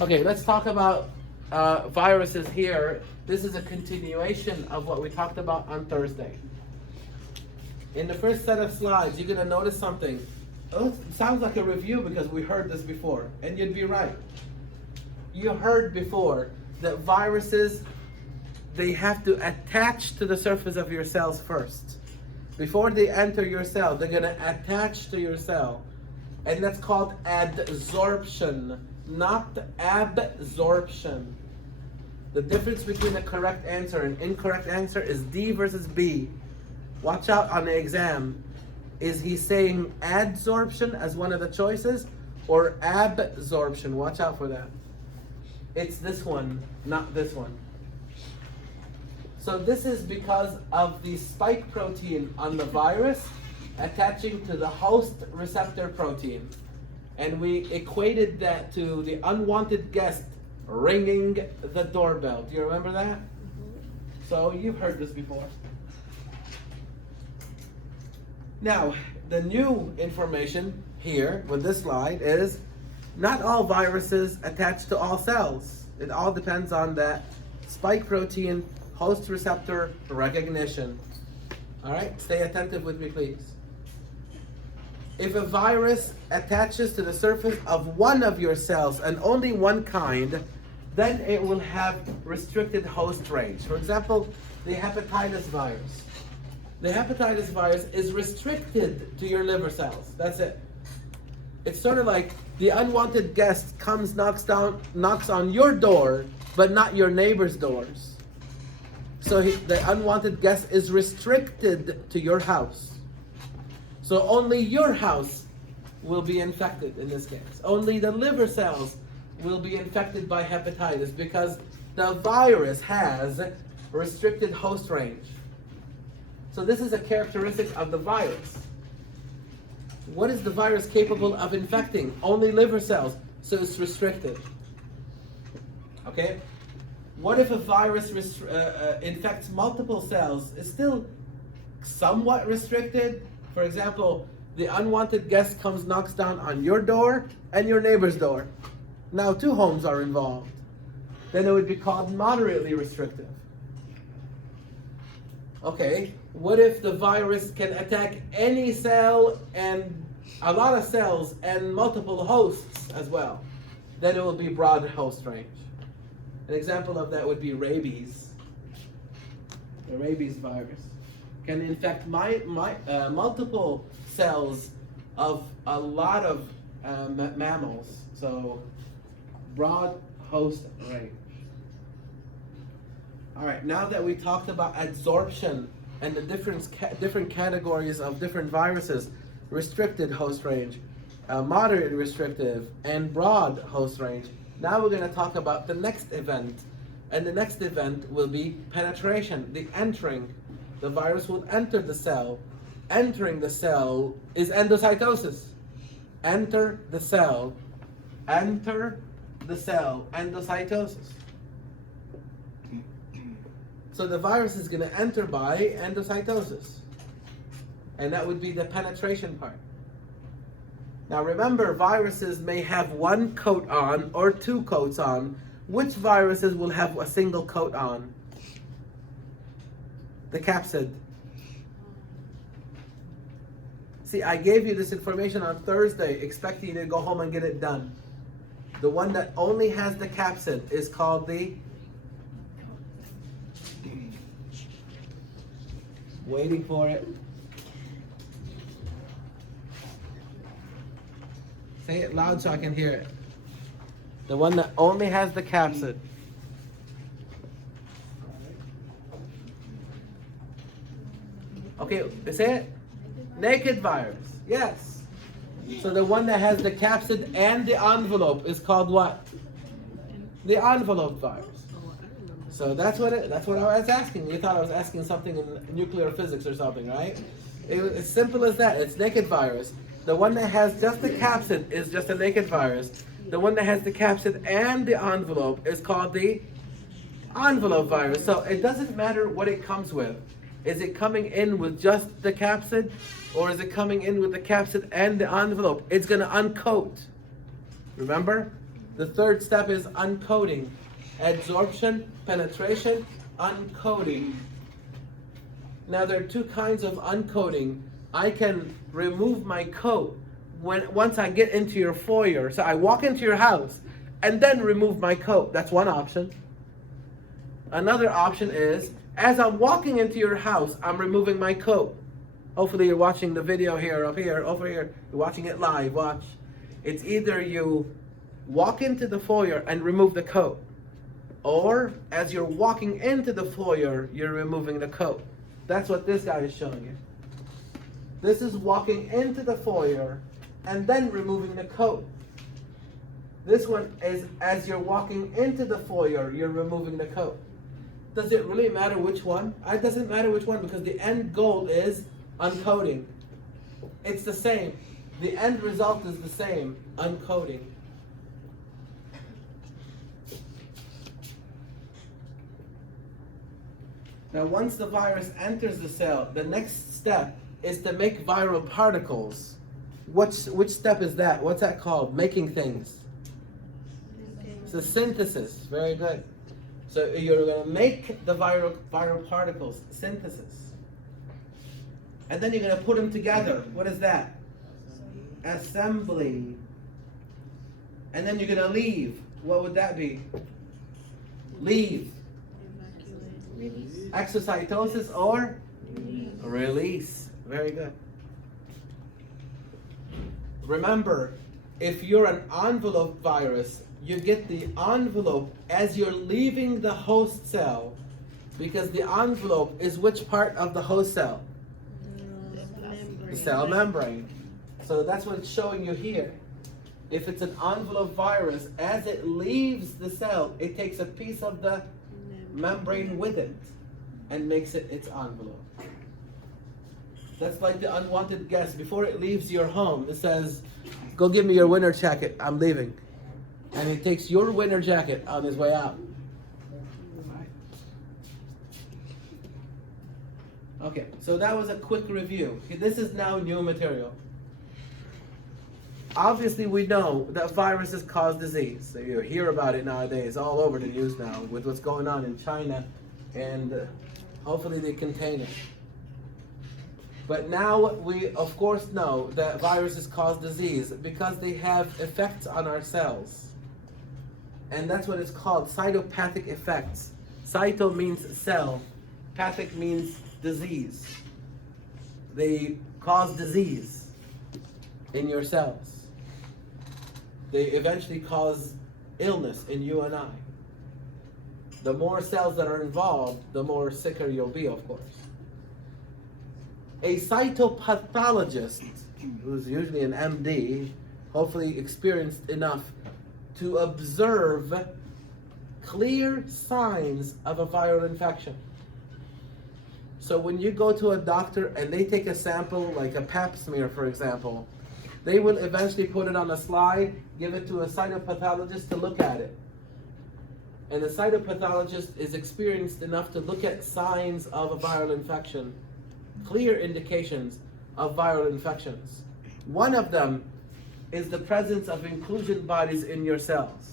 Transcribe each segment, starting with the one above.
Okay, let's talk about viruses here. This is a continuation of what we talked about on Thursday. In the first set of slides, you're going to notice something. Oh, it sounds like a review because we heard this before, and you'd be right. You heard before that viruses, they have to attach to the surface of your cells first. Before they enter your cell, they're going to attach to your cell. And that's called adsorption, not absorption. The difference between a correct answer and incorrect answer is D versus B. Watch out on the exam. Is he saying adsorption as one of the choices or absorption? Watch out for that. It's this one, not this one. So this is because of the spike protein on the virus attaching to the host receptor protein. And we equated that to the unwanted guest ringing the doorbell. Do you remember that? So you've heard this before. Now, the new information here with this slide is not all viruses attach to all cells. It all depends on that spike protein host receptor recognition. All right, stay attentive with me, please. If a virus attaches to the surface of one of your cells and only one kind, then it will have restricted host range. For example, the hepatitis virus. The hepatitis virus is restricted to your liver cells. That's it. It's sort of like the unwanted guest comes, knocks on your door, but not your neighbor's doors. So the unwanted guest is restricted to your house. So only your house will be infected in this case. Only the liver cells will be infected by hepatitis because the virus has restricted host range. So this is a characteristic of the virus. What is the virus capable of infecting? Only liver cells, so it's restricted. Okay? What if a virus infects multiple cells? It's still somewhat restricted. For example, the unwanted guest comes, knocks down on your door and your neighbor's door. Now 2 homes are involved. Then it would be called moderately restrictive. Okay, what if the virus can attack any cell and a lot of cells and multiple hosts as well? Then it will be broad host range. An example of that would be rabies. The rabies virus can infect multiple cells of a lot of mammals. So broad host range. All right, now that we talked about adsorption and the different categories of different viruses, restricted host range, moderate restrictive, and broad host range, now we're going to talk about the next event. And the next event will be penetration, the entering. The virus will enter the cell. Entering the cell is endocytosis. Enter the cell. Enter the cell. Endocytosis. So the virus is going to enter by endocytosis. And that would be the penetration part. Now remember, viruses may have one coat on or 2 coats on. Which viruses will have a single coat on? The capsid. See, I gave you this information on Thursday, expecting you to go home and get it done. The one that only has the capsid is called the... Waiting for it. Say it loud so I can hear it. The one that only has the capsid. Okay, say it. Naked virus. Yes. So the one that has the capsid and the envelope is called what? The envelope virus. So that's what I was asking. You thought I was asking something in nuclear physics or something, right? It's simple as that. It's naked virus. The one that has just the capsid is just a naked virus. The one that has the capsid and the envelope is called the envelope virus. So it doesn't matter what it comes with. Is it coming in with just the capsid, or is it coming in with the capsid and the envelope? It's going to uncoat. Remember? The third step is uncoating. Adsorption, penetration, uncoating. Now there are two kinds of uncoating. I can remove my coat once I get into your foyer. So I walk into your house and then remove my coat. That's one option. Another option is, as I'm walking into your house, I'm removing my coat. Hopefully you're watching the video here, up here, over here. You're watching it live, watch. It's either you walk into the foyer and remove the coat, or as you're walking into the foyer, you're removing the coat. That's what this guy is showing you. This is walking into the foyer and then removing the coat. This one is as you're walking into the foyer, you're removing the coat. Does it really matter which one? It doesn't matter which one, because the end goal is uncoating. It's the same. The end result is the same, uncoating. Now once the virus enters the cell, the next step is to make viral particles. Which step is that? What's that called? Making things. It's the synthesis. Very good. So you're going to make the viral particles, synthesis. And then you're going to put them together. What is that? Assembly. And then you're going to leave. What would that be? Leave. Exocytosis or release. Very good. Remember, if you're an envelope virus, you get the envelope as you're leaving the host cell, because the envelope is which part of the host cell? The cell membrane. So that's what it's showing you here. If it's an envelope virus, as it leaves the cell, it takes a piece of the membrane with it and makes it its envelope. That's like the unwanted guest. Before it leaves your home, it says, "Go give me your winter jacket, I'm leaving." And he takes your winter jacket on his way out. Okay, so that was a quick review. This is now new material. Obviously, we know that viruses cause disease. So you hear about it nowadays, all over the news now, with what's going on in China, and hopefully they contain it. But now we, of course, know that viruses cause disease because they have effects on our cells. And that's what it's called, cytopathic effects. Cyto means cell, pathic means disease. They cause disease in your cells. They eventually cause illness in you and I. The more cells that are involved, the more sicker you'll be, of course. A cytopathologist, who's usually an MD, hopefully experienced enough to observe clear signs of a viral infection. So when you go to a doctor and they take a sample, like a pap smear, for example, they will eventually put it on a slide, give it to a cytopathologist to look at it. And the cytopathologist is experienced enough to look at signs of a viral infection, clear indications of viral infections. One of them is the presence of inclusion bodies in your cells.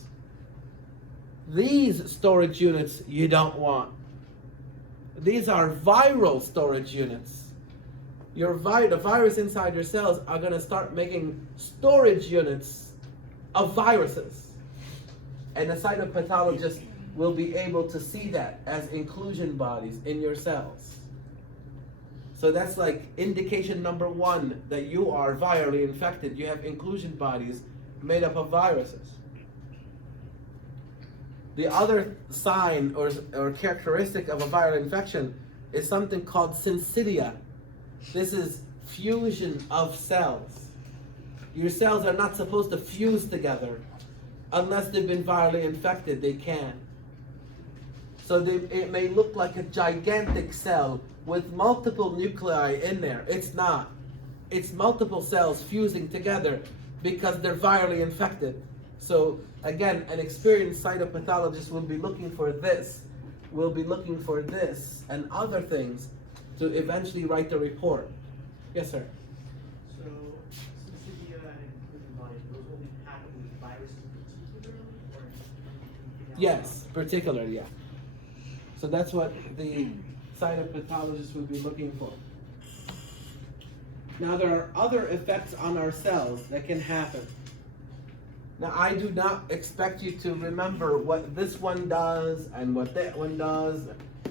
These storage units you don't want. These are viral storage units. The virus inside your cells are going to start making storage units of viruses. And the cytopathologist will be able to see that as inclusion bodies in your cells. So that's like indication number one that you are virally infected. You have inclusion bodies made up of viruses. The other sign or characteristic of a viral infection is something called syncytia. This is fusion of cells. Your cells are not supposed to fuse together. Unless they've been virally infected, they can. So it may look like a gigantic cell with multiple nuclei in there. It's not. It's multiple cells fusing together because they're virally infected. So again, an experienced cytopathologist will be looking for this, and other things to eventually write the report. Yes, sir? So, syncytia and inclusion bodies, those only happen with viruses particularly? Yes, particularly, yeah. So that's what the cytopathologist would be looking for. Now there are other effects on our cells that can happen. Now I do not expect you to remember what this one does and what that one does,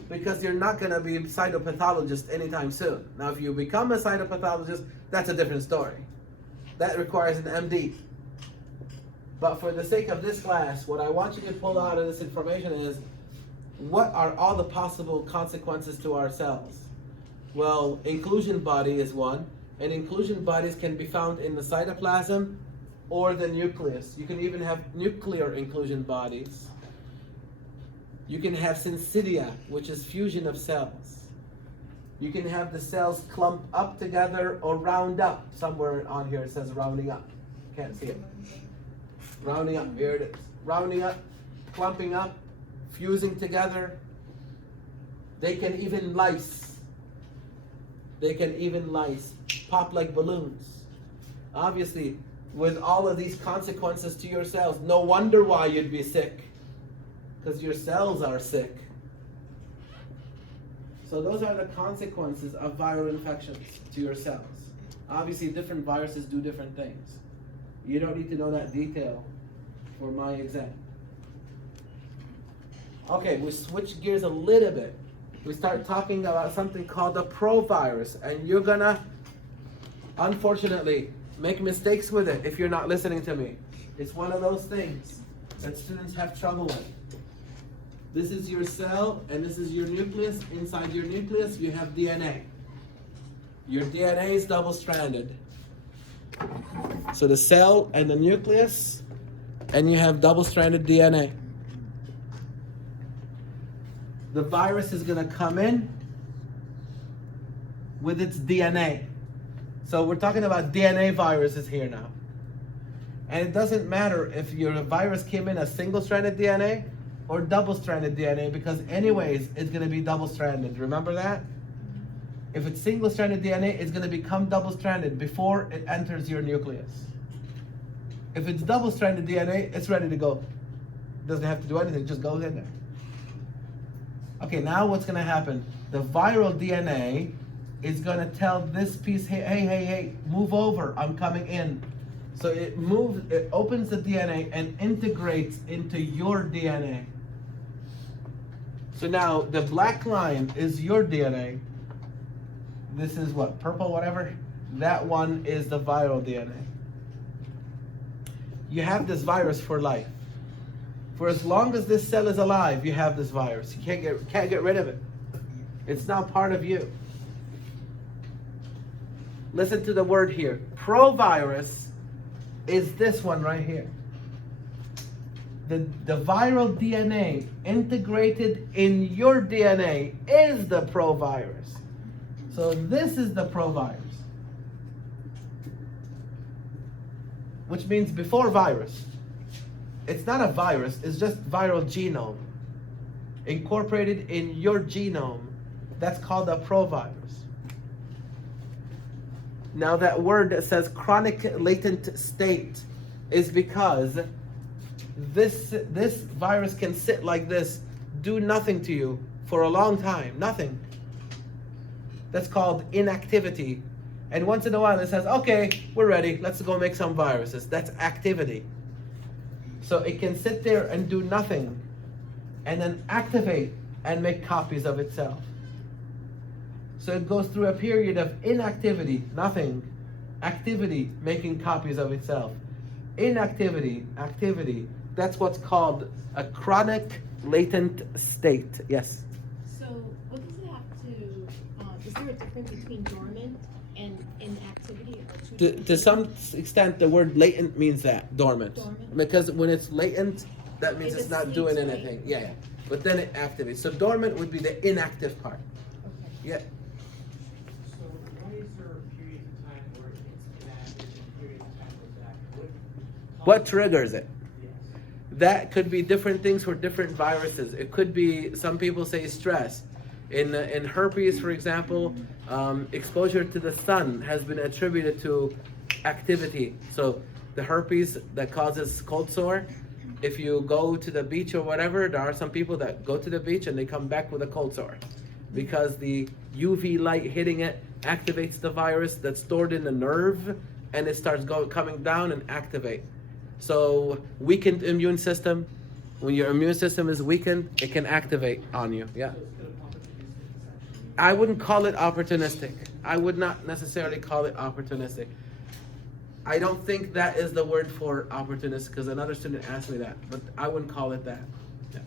because you're not going to be a cytopathologist anytime soon. Now if you become a cytopathologist, that's a different story. That requires an MD. But for the sake of this class, what I want you to pull out of this information is, what are all the possible consequences to our cells? Well, inclusion body is one, and inclusion bodies can be found in the cytoplasm or the nucleus. You can even have nuclear inclusion bodies. You can have syncytia, which is fusion of cells. You can have the cells clump up together or round up. Somewhere on here it says rounding up. Can't see it. Rounding up, here it is. Rounding up, clumping up, fusing together. They can even lyse. Pop like balloons. Obviously, with all of these consequences to your cells, no wonder why you'd be sick. Because your cells are sick. So those are the consequences of viral infections to your cells. Obviously, different viruses do different things. You don't need to know that detail for my exam. Okay, we switch gears a little bit. We start talking about something called a provirus, and you're gonna, unfortunately, make mistakes with it if you're not listening to me. It's one of those things that students have trouble with. This is your cell, and this is your nucleus. Inside your nucleus, you have DNA. Your DNA is double-stranded. So the cell and the nucleus, and you have double-stranded DNA. The virus is going to come in with its DNA. So we're talking about DNA viruses here now. And it doesn't matter if your virus came in as single-stranded DNA or double-stranded DNA, because anyways, it's going to be double-stranded. Remember that? If it's single-stranded DNA, it's going to become double-stranded before it enters your nucleus. If it's double-stranded DNA, it's ready to go. Doesn't have to do anything, just goes in there. Okay, now what's going to happen? The viral DNA is going to tell this piece, hey, move over, I'm coming in. So it opens the DNA and integrates into your DNA. So now the black line is your DNA. This is what, purple, whatever? That one is the viral DNA. You have this virus for life. For as long as this cell is alive, you have this virus. You can't get rid of it. It's now part of you. Listen to the word here. Provirus is this one right here. The viral DNA integrated in your DNA is the provirus. So this is the provirus. Which means before virus. It's not a virus, it's just viral genome. Incorporated in your genome. That's called a provirus. Now that word that says chronic latent state is because this virus can sit like this, do nothing to you for a long time, nothing. That's called inactivity. And once in a while it says, okay, we're ready, let's go make some viruses. That's activity. So it can sit there and do nothing, and then activate and make copies of itself. So it goes through a period of inactivity, nothing, activity, making copies of itself. Inactivity, activity, that's what's called a chronic latent state. Yes? So what does it have to, is there a difference between dormant and inactivity? To some extent, the word latent means that, dormant. Because when it's latent, that means it's not doing anything. Yeah. But then it activates. So dormant would be the inactive part. Okay. Yeah. So why is there periods of time where it's inactive and periods of time where it's active? What triggers it? Yes. That could be different things for different viruses. It could be, some people say stress. In herpes, for example, exposure to the sun has been attributed to activity. So the herpes that causes cold sore, if you go to the beach or whatever, there are some people that go to the beach and they come back with a cold sore because the UV light hitting it activates the virus that's stored in the nerve, and it starts coming down and activate. So weakened immune system, when your immune system is weakened, it can activate on you. Yeah. I wouldn't call it opportunistic. I would not necessarily call it opportunistic. I don't think that is the word for opportunist, because another student asked me that, but I wouldn't call it that. Yeah.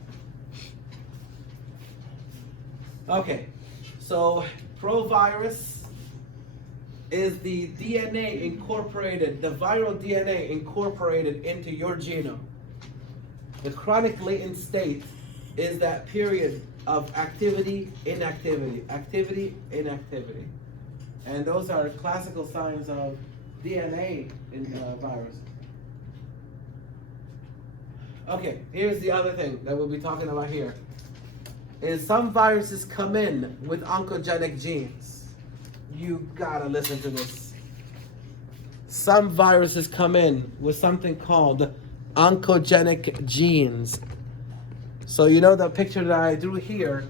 Okay, so provirus is the DNA incorporated, the viral DNA incorporated into your genome. The chronic latent state is that period of activity, inactivity, activity, inactivity. And those are classical signs of DNA in viruses. Okay, here's the other thing that we'll be talking about here. Is some viruses come in with oncogenic genes. You gotta listen to this. Some viruses come in with something called oncogenic genes. So you know the picture that I drew here,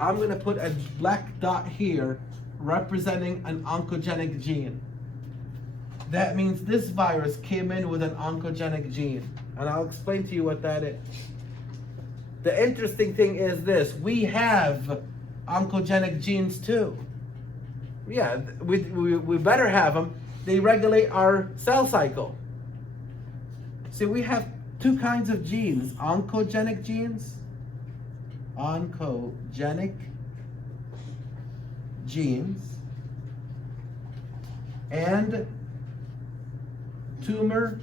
I'm gonna put a black dot here representing an oncogenic gene. That means this virus came in with an oncogenic gene. And I'll explain to you what that is. The interesting thing is this: we have oncogenic genes too. Yeah, we better have them. They regulate our cell cycle. See, we have two kinds of genes: oncogenic genes, and tumor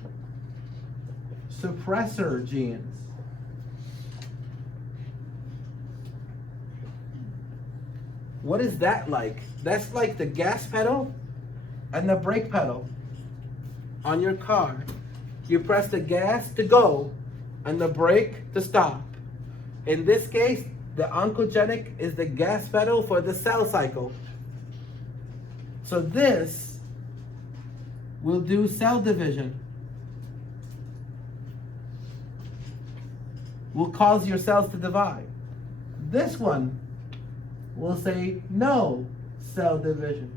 suppressor genes. What is that like? That's like the gas pedal and the brake pedal on your car. You press the gas to go and the brake to stop. In this case, the oncogenic is the gas pedal for the cell cycle. So this will do cell division. Will cause your cells to divide. This one will say no cell division.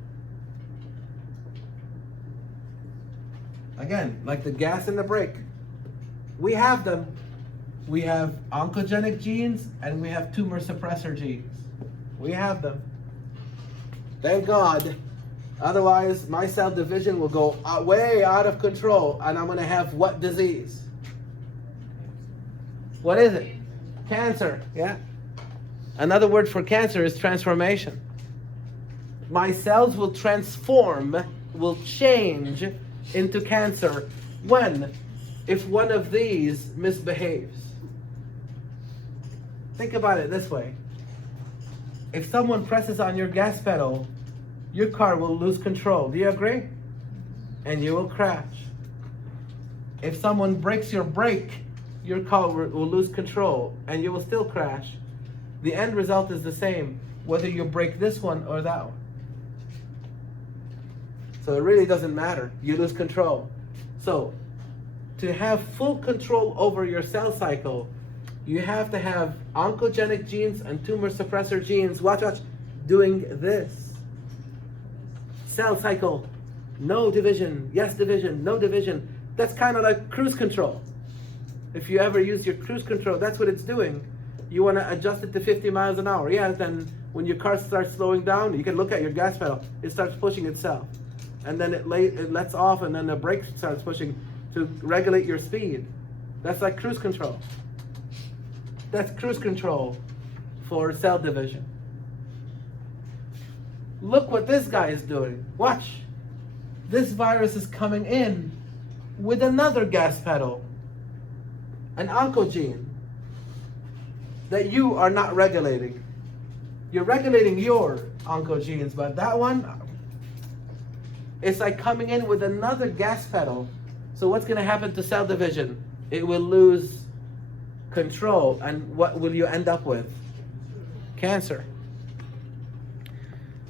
Again, like the gas and the brake. We have them. We have oncogenic genes and we have tumor suppressor genes. We have them. Thank God. Otherwise, my cell division will go way out of control and I'm going to have what disease? What is it? Cancer, yeah? Another word for cancer is transformation. My cells will transform, will change into cancer if one of these misbehaves. Think about it this way. If someone presses on your gas pedal, your car will lose control. Do you agree? And you will crash. If someone breaks your brake, your car will lose control and you will still crash. The end result is the same, whether you break this one or that one. So it really doesn't matter. You lose control. So to have full control over your cell cycle, you have to have oncogenic genes and tumor suppressor genes, watch, doing this. Cell cycle, no division, yes division, no division. That's kind of like cruise control. If you ever use your cruise control, that's what it's doing. You want to adjust it to 50 miles an hour. Yeah, then when your car starts slowing down, you can look at your gas pedal. It starts pushing itself. And then it lets off, and then the brake starts pushing to regulate your speed. That's like cruise control. That's cruise control for cell division. Look what this guy is doing. Watch. This virus is coming in with another gas pedal, an oncogene that you are not regulating. You're regulating your oncogenes, but that one, it's like coming in with another gas pedal. So what's going to happen to cell division? It will lose control, and what will you end up with? Cancer.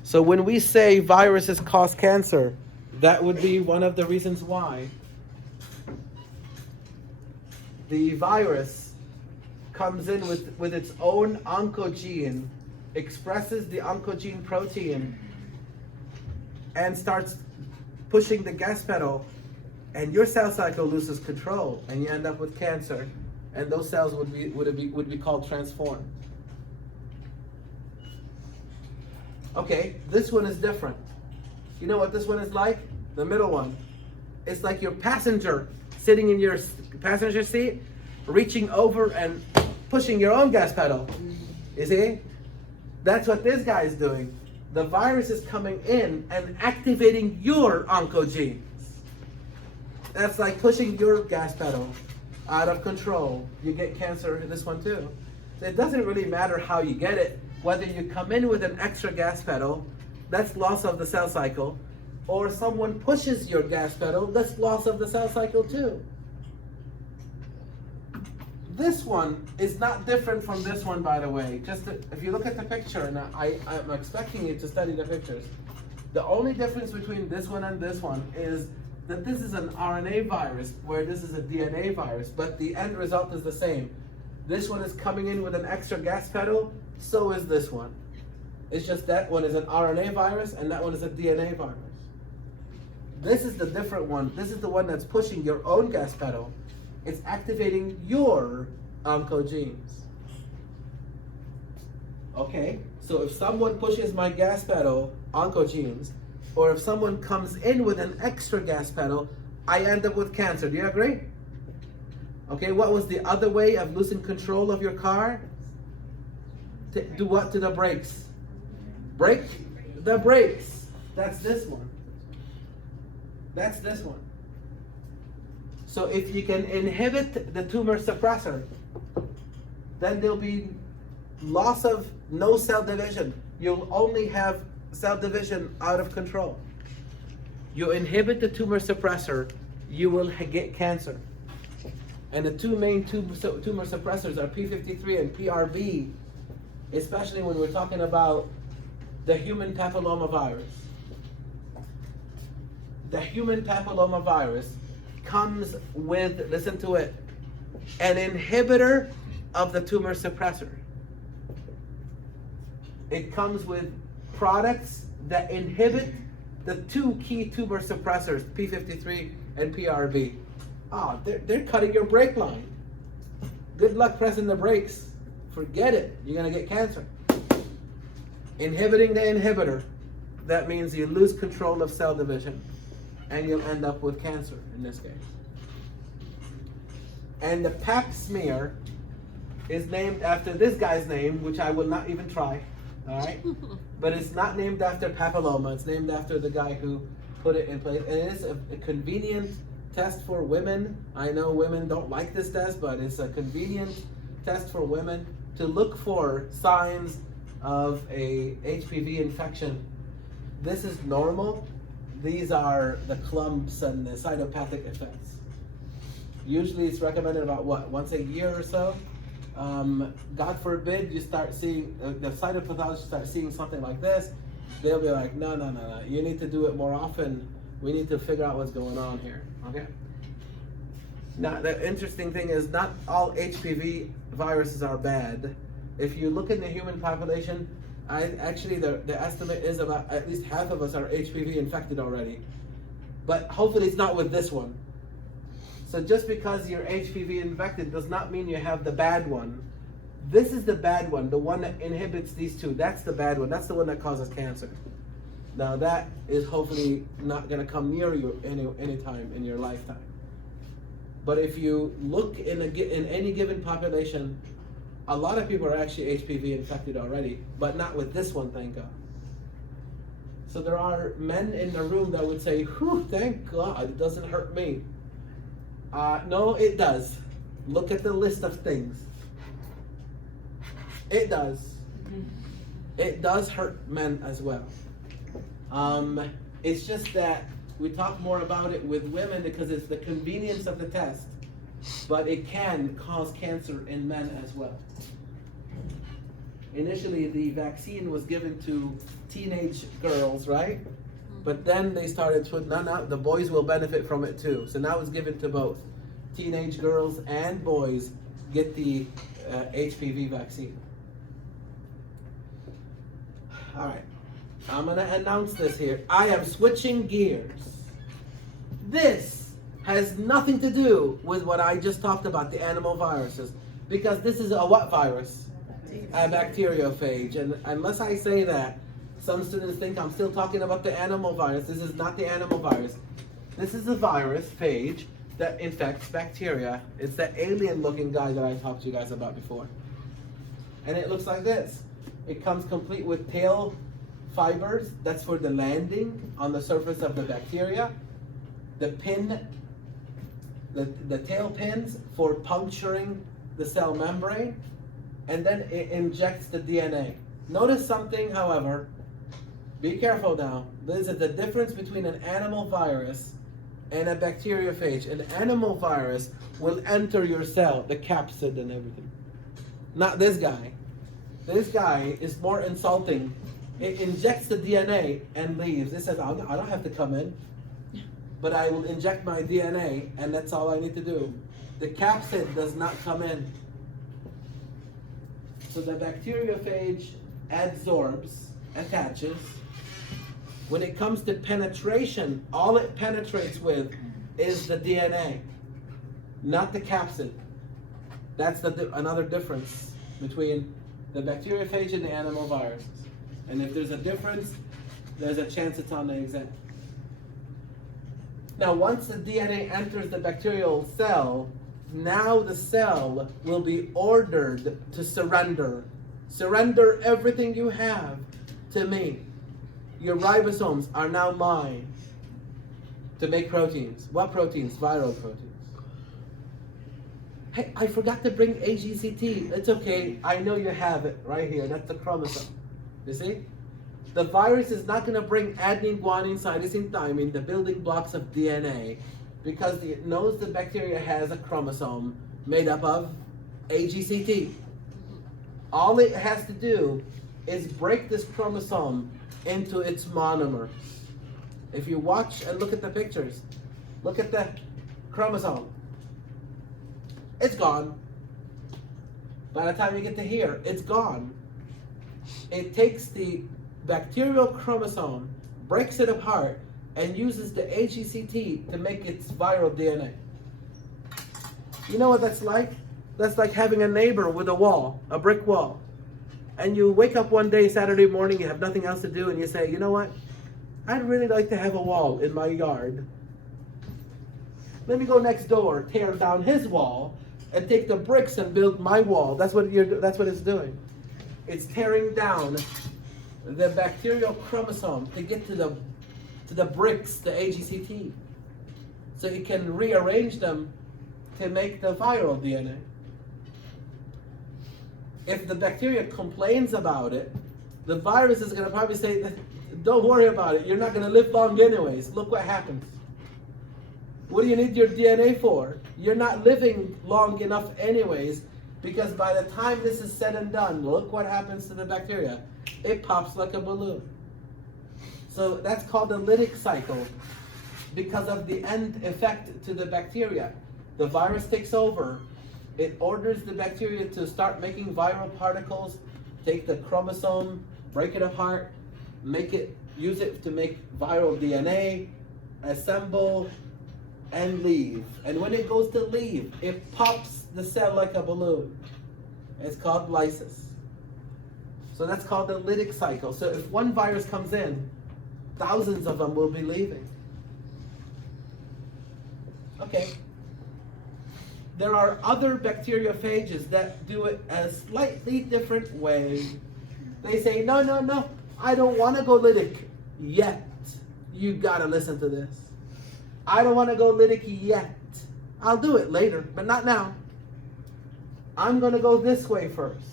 So when we say viruses cause cancer, that would be one of the reasons why. the virus comes in with its own oncogene, expresses the oncogene protein, and starts pushing the gas pedal, and your cell cycle loses control, and you end up with cancer, and those cells would be called transformed. Okay, this one is different. You know what this one is like? The middle one. It's like your passenger sitting in your passenger seat, reaching over and pushing your own gas pedal. You see? That's what this guy is doing. The virus is coming in and activating your oncogenes. That's like pushing your gas pedal out of control. You get cancer in this one too. So it doesn't really matter how you get it. Whether you come in with an extra gas pedal, that's loss of the cell cycle, or someone pushes your gas pedal, that's loss of the cell cycle too. This one is not different from this one, by the way. If you look at the picture, and I'm expecting you to study the pictures, the only difference between this one and this one is that this is an RNA virus, where this is a DNA virus, but the end result is the same. This one is coming in with an extra gas pedal, so is this one. It's just that one is an RNA virus and that one is a DNA virus. This is the different one. This is the one that's pushing your own gas pedal. It's activating your oncogenes. Okay, so if someone pushes my gas pedal, oncogenes, or if someone comes in with an extra gas pedal, I end up with cancer. Do you agree? Okay, what was the other way of losing control of your car? To do what to the brakes? Brake the brakes. That's this one. That's this one. So if you can inhibit the tumor suppressor, then there'll be loss of no cell division. You'll only have cell division out of control. You inhibit the tumor suppressor, you will get cancer. And the two main tumor suppressors are P53 and PRB, especially when we're talking about the human papillomavirus. The human papillomavirus comes with, listen to it, an inhibitor of the tumor suppressor. It comes with products that inhibit the two key tumor suppressors, P53 and PRB. They're cutting your brake line. Good luck pressing the brakes. Forget it. You're going to get cancer. Inhibiting the inhibitor, that means you lose control of cell division and you'll end up with cancer in this case. And the pap smear is named after this guy's name, which I will not even try. All right? But it's not named after papilloma. It's named after the guy who put it in place. And it is a convenient test for women. I know women don't like this test, but it's a convenient test for women to look for signs of a HPV infection. This is normal. These are the clumps and the cytopathic effects. Usually it's recommended about once a year or so. God forbid you start seeing, the cytopathologists start seeing something like this, they'll be like, no, you need to do it more often. We need to figure out what's going on here, okay? Now, the interesting thing is not all HPV viruses are bad. If you look in the human population, the estimate is about at least half of us are HPV infected already. But hopefully it's not with this one. So just because you're HPV infected does not mean you have the bad one. This is the bad one, the one that inhibits these two. That's the bad one. That's the one that causes cancer. Now that is hopefully not going to come near you any time in your lifetime. But if you look in any given population, a lot of people are actually HPV infected already, but not with this one, thank God. So there are men in the room that would say, whew, thank God, it doesn't hurt me. No, it does. Look at the list of things. It does. It does hurt men as well. It's just that we talk more about it with women because it's the convenience of the test, but it can cause cancer in men as well. Initially, the vaccine was given to teenage girls, right? But then they started to, no, the boys will benefit from it too. So now it's given to both. teenage girls and boys get the HPV vaccine. All right, I'm gonna announce this here. I am switching gears. This has nothing to do with what I just talked about, the animal viruses, because this is a what virus? A bacteriophage. And unless I say that, some students think I'm still talking about the animal virus. This is not the animal virus. This is a virus phage that infects bacteria. It's that alien looking guy that I talked to you guys about before. And it looks like this. It comes complete with tail fibers. That's for the landing on the surface of the bacteria. The tail pins for puncturing the cell membrane. And then it injects the DNA. Notice something, however. Be careful now. This is the difference between an animal virus and a bacteriophage. An animal virus will enter your cell, the capsid and everything. Not this guy. This guy is more insulting. It injects the DNA and leaves. It says, I don't have to come in, but I will inject my DNA and that's all I need to do. The capsid does not come in. So the bacteriophage adsorbs, attaches. When it comes to penetration, all it penetrates with is the DNA, not the capsid. That's another difference between the bacteriophage and the animal viruses. And if there's a difference, there's a chance it's on the exam. Now, once the DNA enters the bacterial cell, now the cell will be ordered to surrender. Surrender everything you have to me. Your ribosomes are now mine to make proteins. What proteins? Viral proteins. Hey, I forgot to bring AGCT. It's okay. I know you have it right here. That's the chromosome. You see? The virus is not going to bring adenine, guanine, cytosine, thymine, the building blocks of DNA, because it knows the bacteria has a chromosome made up of AGCT. All it has to do is break this chromosome into its monomers. If you watch and look at the pictures, look at the chromosome. It's gone. By the time you get to here, it's gone. It takes the bacterial chromosome, breaks it apart, and uses the AGCT to make its viral DNA. You know what that's like? That's like having a neighbor with a wall, a brick wall. And you wake up one day, Saturday morning, you have nothing else to do, and you say, you know what? I'd really like to have a wall in my yard. Let me go next door, tear down his wall, and take the bricks and build my wall. That's what it's doing. It's tearing down the bacterial chromosome to get to the bricks, the AGCT, so it can rearrange them to make the viral DNA. If the bacteria complains about it, the virus is going to probably say, don't worry about it, you're not going to live long anyways. Look what happens. What do you need your DNA for? You're not living long enough anyways, because by the time this is said and done, look what happens to the bacteria. It pops like a balloon. So that's called the lytic cycle, because of the end effect to the bacteria. The virus takes over. It orders the bacteria to start making viral particles, take the chromosome, break it apart, use it to make viral DNA, assemble, and leave. And when it goes to leave, it pops the cell like a balloon. It's called lysis. So that's called the lytic cycle. So if one virus comes in, thousands of them will be leaving. Okay. There are other bacteriophages that do it a slightly different way. They say, no, I don't want to go lytic yet. You gotta listen to this. I don't want to go lytic yet. I'll do it later, but not now. I'm going to go this way first.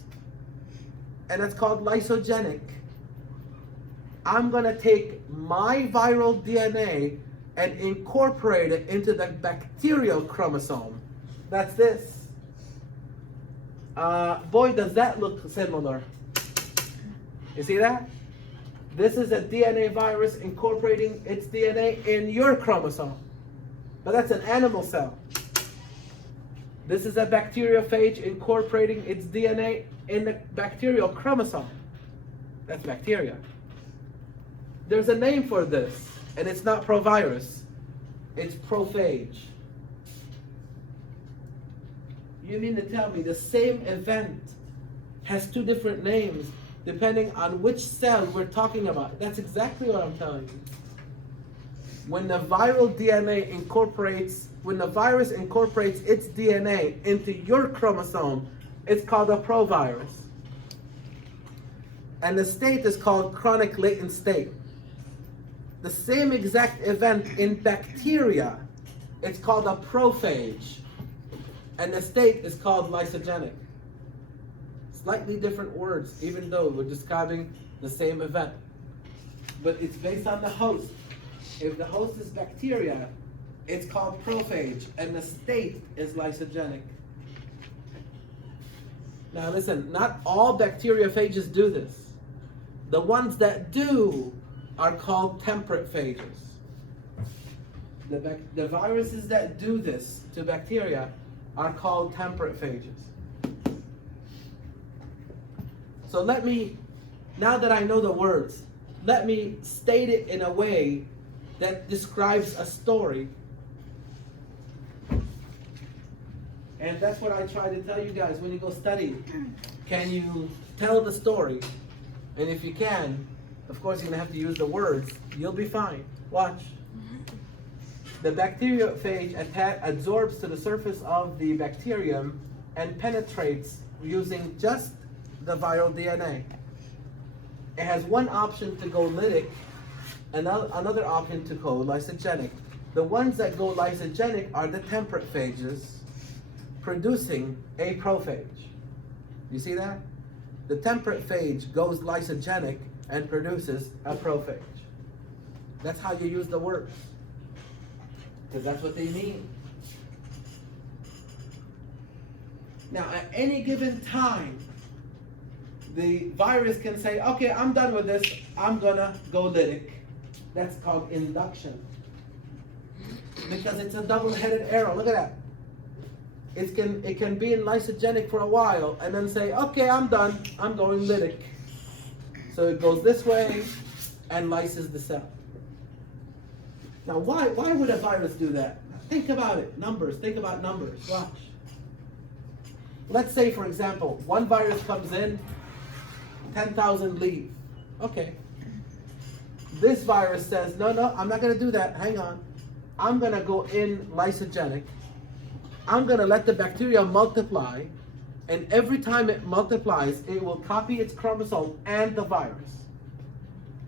And it's called lysogenic. I'm going to take my viral DNA and incorporate it into the bacterial chromosome. That's this. Boy, does that look similar. You see that? This is a DNA virus incorporating its DNA in your chromosome. But that's an animal cell. This is a bacteriophage incorporating its DNA in the bacterial chromosome. That's bacteria. There's a name for this, and it's not provirus. It's prophage. You mean to tell me the same event has two different names depending on which cell we're talking about? That's exactly what I'm telling you. When the viral DNA when the virus incorporates its DNA into your chromosome, it's called a provirus. And the state is called chronic latent state. The same exact event in bacteria, it's called a prophage. And the state is called lysogenic. Slightly different words, even though we're describing the same event. But it's based on the host. If the host is bacteria, it's called prophage, and the state is lysogenic. Now listen, not all bacteriophages do this. The ones that do are called temperate phages. The viruses that do this to bacteria are called temperate phages. So now that I know the words, let me state it in a way that describes a story. And that's what I try to tell you guys when you go study. Can you tell the story? And if you can, of course you're going to have to use the words. You'll be fine. Watch. The bacteriophage adsorbs to the surface of the bacterium and penetrates using just the viral DNA. It has one option to go lytic, another option to go lysogenic. The ones that go lysogenic are the temperate phages, producing a prophage. You see that? The temperate phage goes lysogenic and produces a prophage. That's how you use the words, because that's what they mean. Now, at any given time, the virus can say, okay, I'm done with this, I'm gonna go lytic. That's called induction. Because it's a double-headed arrow. Look at that. It can be in lysogenic for a while and then say, okay, I'm done, I'm going lytic. So it goes this way and lyses the cell. Now, why would a virus do that? Think about it. Numbers. Think about numbers. Watch. Let's say, for example, one virus comes in, 10,000 leave. Okay. This virus says, no, I'm not going to do that. Hang on. I'm going to go in lysogenic. I'm going to let the bacteria multiply. And every time it multiplies, it will copy its chromosome and the virus.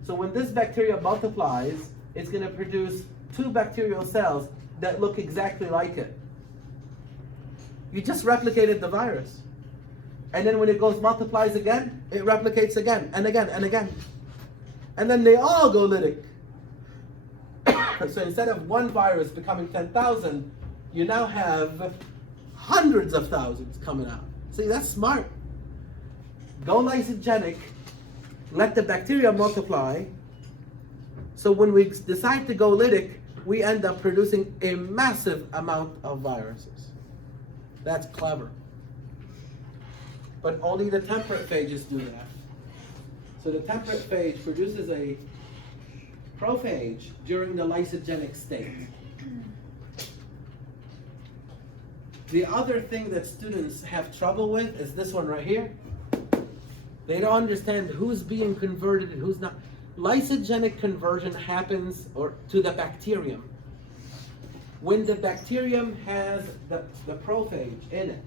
So when this bacteria multiplies, it's going to produce two bacterial cells that look exactly like it. You just replicated the virus. And then when it goes multiplies again, it replicates again and again and again. And then they all go lytic. So instead of one virus becoming 10,000, you now have hundreds of thousands coming out. See, that's smart. Go lysogenic, let the bacteria multiply. So when we decide to go lytic, we end up producing a massive amount of viruses. That's clever. But only the temperate phages do that. So the temperate phage produces a prophage during the lysogenic state. The other thing that students have trouble with is this one right here. They don't understand who's being converted and who's not. Lysogenic conversion happens to the bacterium. When the bacterium has the prophage in it,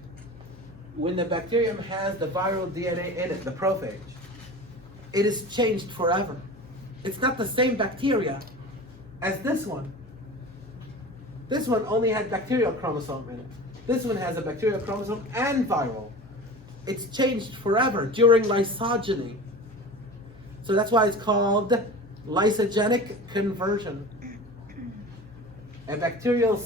when the bacterium has the viral DNA in it, the prophage, it is changed forever. It's not the same bacteria as this one. This one only had bacterial chromosome in it. This one has a bacterial chromosome and viral. It's changed forever during lysogeny. So that's why it's called lysogenic conversion. A bacterial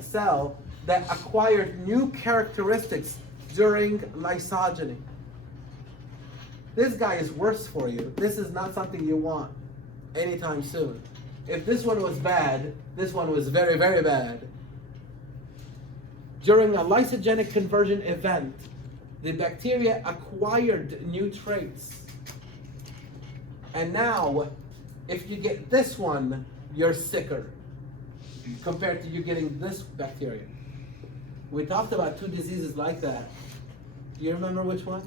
cell that acquired new characteristics during lysogeny. This guy is worse for you. This is not something you want anytime soon. If this one was bad, this one was very, very bad. During a lysogenic conversion event, the bacteria acquired new traits. And now, if you get this one, you're sicker compared to you getting this bacteria. We talked about 2 diseases like that. Do you remember which ones?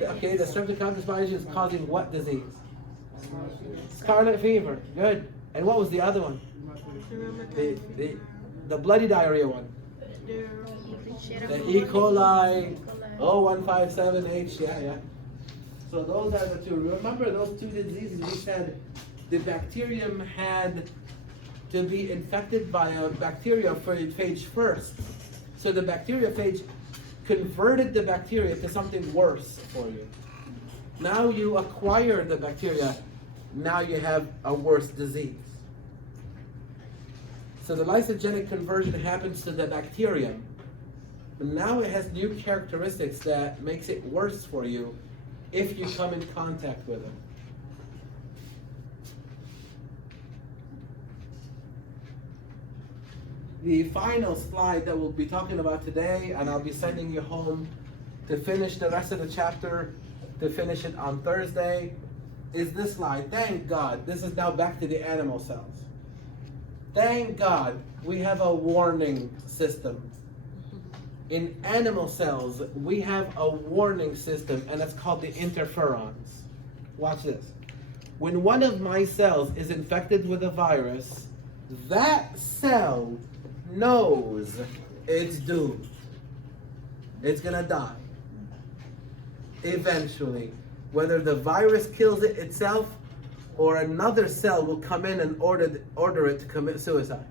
Okay, the Streptococcus pyogenes is causing what disease? Scarlet fever. Good. And what was the other one? The bloody diarrhea one. The E. coli 0157H. Yeah. So those are the 2. Remember those 2 diseases? We said the bacterium had to be infected by a bacteriophage first. So the bacteriophage converted the bacteria to something worse for you. Now you acquire the bacteria, now you have a worse disease. So the lysogenic conversion happens to the bacterium, but now it has new characteristics that makes it worse for you if you come in contact with it. The final slide that we'll be talking about today, and I'll be sending you home to finish the rest of the chapter, to finish it on Thursday, is this slide. Thank God, this is now back to the animal cells. Thank God we have a warning system. In animal cells, we have a warning system, and it's called the interferons. Watch this. When one of my cells is infected with a virus, that cell knows it's doomed. It's gonna die. Eventually. Whether the virus kills it itself or another cell will come in and order it to commit suicide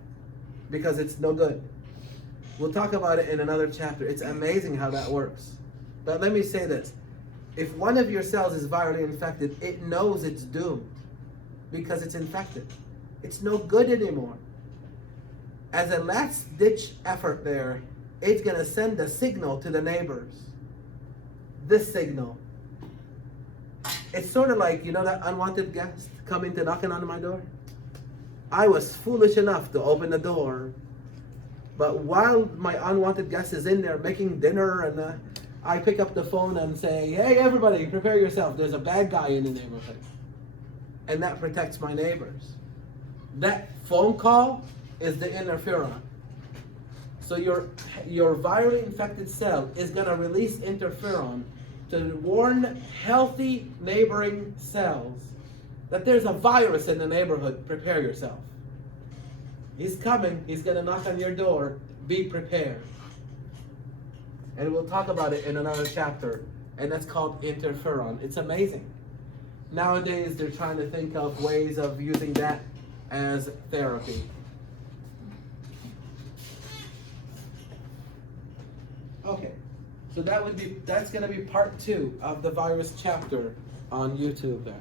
because it's no good. We'll talk about it in another chapter. It's amazing how that works. But let me say this. If one of your cells is virally infected, it knows it's doomed because it's infected. It's no good anymore. As a last ditch effort there, it's going to send a signal to the neighbors. This signal. It's sort of like, you know that unwanted guest coming to knocking on my door? I was foolish enough to open the door, but while my unwanted guest is in there making dinner, and I pick up the phone and say, hey everybody, prepare yourself, there's a bad guy in the neighborhood. And that protects my neighbors. That phone call is the interferon. So your virally infected cell is going to release interferon to warn healthy neighboring cells that there's a virus in the neighborhood. Prepare yourself. He's coming. He's going to knock on your door. Be prepared. And we'll talk about it in another chapter. And that's called interferon. It's amazing. Nowadays, they're trying to think of ways of using that as therapy. Okay, so that's going to be part 2 of the virus chapter on YouTube there.